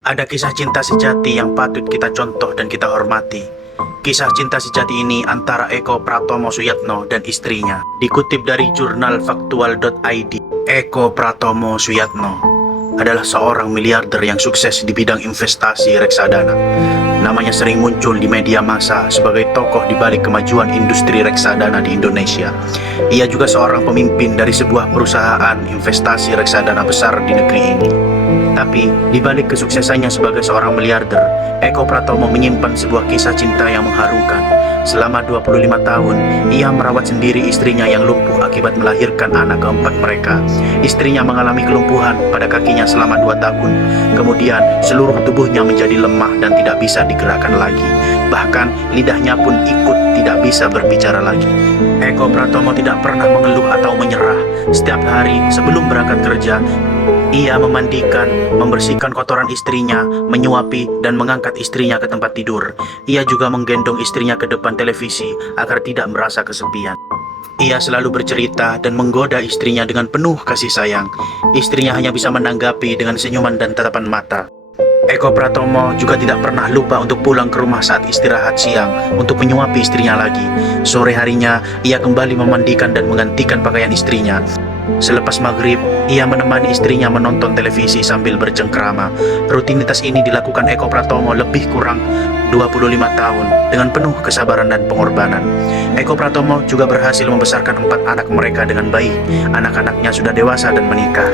Ada kisah cinta sejati yang patut kita contoh dan kita hormati. Kisah cinta sejati ini antara Eko Pratomo Suyatno dan istrinya. Dikutip dari jurnal faktual.id, Eko Pratomo Suyatno adalah seorang miliarder yang sukses di bidang investasi reksadana. Namanya sering muncul di media massa sebagai tokoh di balik kemajuan industri reksadana di Indonesia. Ia juga seorang pemimpin dari sebuah perusahaan investasi reksadana besar di negeri ini. Tapi, di balik kesuksesannya sebagai seorang miliarder, Eko Pratomo menyimpan sebuah kisah cinta yang mengharukan. Selama 25 tahun, ia merawat sendiri istrinya yang lumpuh akibat melahirkan anak keempat mereka. Istrinya mengalami kelumpuhan pada kakinya selama 2 tahun. Kemudian, seluruh tubuhnya menjadi lemah dan tidak bisa digerakkan lagi. Bahkan, lidahnya pun ikut tidak bisa berbicara lagi. Eko Pratomo tidak pernah mengeluh atau menyerah. Setiap hari sebelum berangkat kerja, ia memandikan, membersihkan kotoran istrinya, menyuapi dan mengangkat istrinya ke tempat tidur. Ia juga menggendong istrinya ke depan televisi agar tidak merasa kesepian. Ia selalu bercerita dan menggoda istrinya dengan penuh kasih sayang. Istrinya hanya bisa menanggapi dengan senyuman dan tatapan mata. Eko Pratomo juga tidak pernah lupa untuk pulang ke rumah saat istirahat siang untuk menyuapi istrinya lagi. Sore harinya, ia kembali memandikan dan menggantikan pakaian istrinya. Selepas maghrib, ia menemani istrinya menonton televisi sambil bercengkrama. Rutinitas ini dilakukan Eko Pratomo lebih kurang 25 tahun dengan penuh kesabaran dan pengorbanan. Eko Pratomo juga berhasil membesarkan 4 anak mereka dengan baik. Anak-anaknya sudah dewasa dan menikah.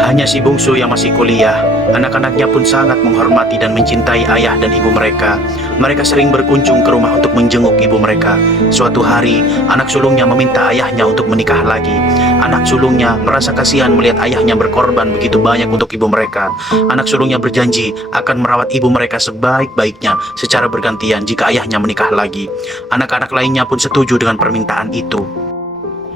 Hanya si bungsu yang masih kuliah. Anak-anaknya pun sangat menghormati dan mencintai ayah dan ibu mereka. Mereka sering berkunjung ke rumah untuk menjenguk ibu mereka. Suatu hari, anak sulungnya meminta ayahnya untuk menikah lagi. Anak sulungnya merasa kasihan melihat ayahnya berkorban begitu banyak untuk ibu mereka. Anak sulungnya berjanji akan merawat ibu mereka sebaik-baiknya secara bergantian jika ayahnya menikah lagi. Anak-anak lainnya pun setuju dengan permintaan itu.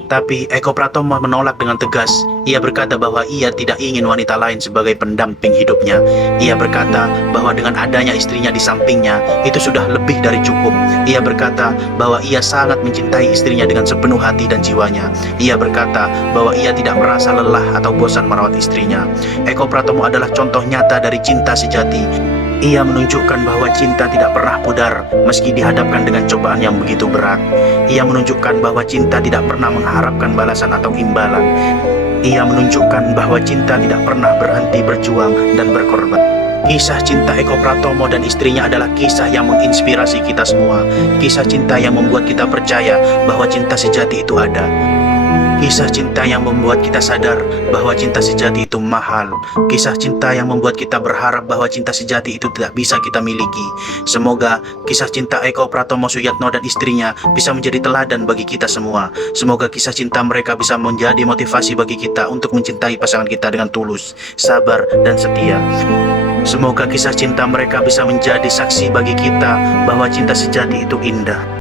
Tapi Eko Pratomo menolak dengan tegas. Ia berkata bahwa ia tidak ingin wanita lain sebagai pendamping hidupnya. Ia berkata bahwa dengan adanya istrinya di sampingnya, itu sudah lebih dari cukup. Ia berkata bahwa ia sangat mencintai istrinya dengan sepenuh hati dan jiwanya. Ia berkata bahwa ia tidak merasa lelah atau bosan merawat istrinya. Eko Pratomo adalah contoh nyata dari cinta sejati. Ia menunjukkan bahwa cinta tidak pernah pudar meski dihadapkan dengan cobaan yang begitu berat. Ia menunjukkan bahwa cinta tidak pernah mengharapkan balasan atau imbalan. Ia menunjukkan bahwa cinta tidak pernah berhenti berjuang dan berkorban. Kisah cinta Eko Pratomo dan istrinya adalah kisah yang menginspirasi kita semua. Kisah cinta yang membuat kita percaya bahwa cinta sejati itu ada. Kisah cinta yang membuat kita sadar bahwa cinta sejati itu mahal. Kisah cinta yang membuat kita berharap bahwa cinta sejati itu tidak bisa kita miliki. Semoga kisah cinta Eko Pratomo Suyatno dan istrinya bisa menjadi teladan bagi kita semua. Semoga kisah cinta mereka bisa menjadi motivasi bagi kita untuk mencintai pasangan kita dengan tulus, sabar, dan setia. Semoga kisah cinta mereka bisa menjadi saksi bagi kita bahwa cinta sejati itu indah.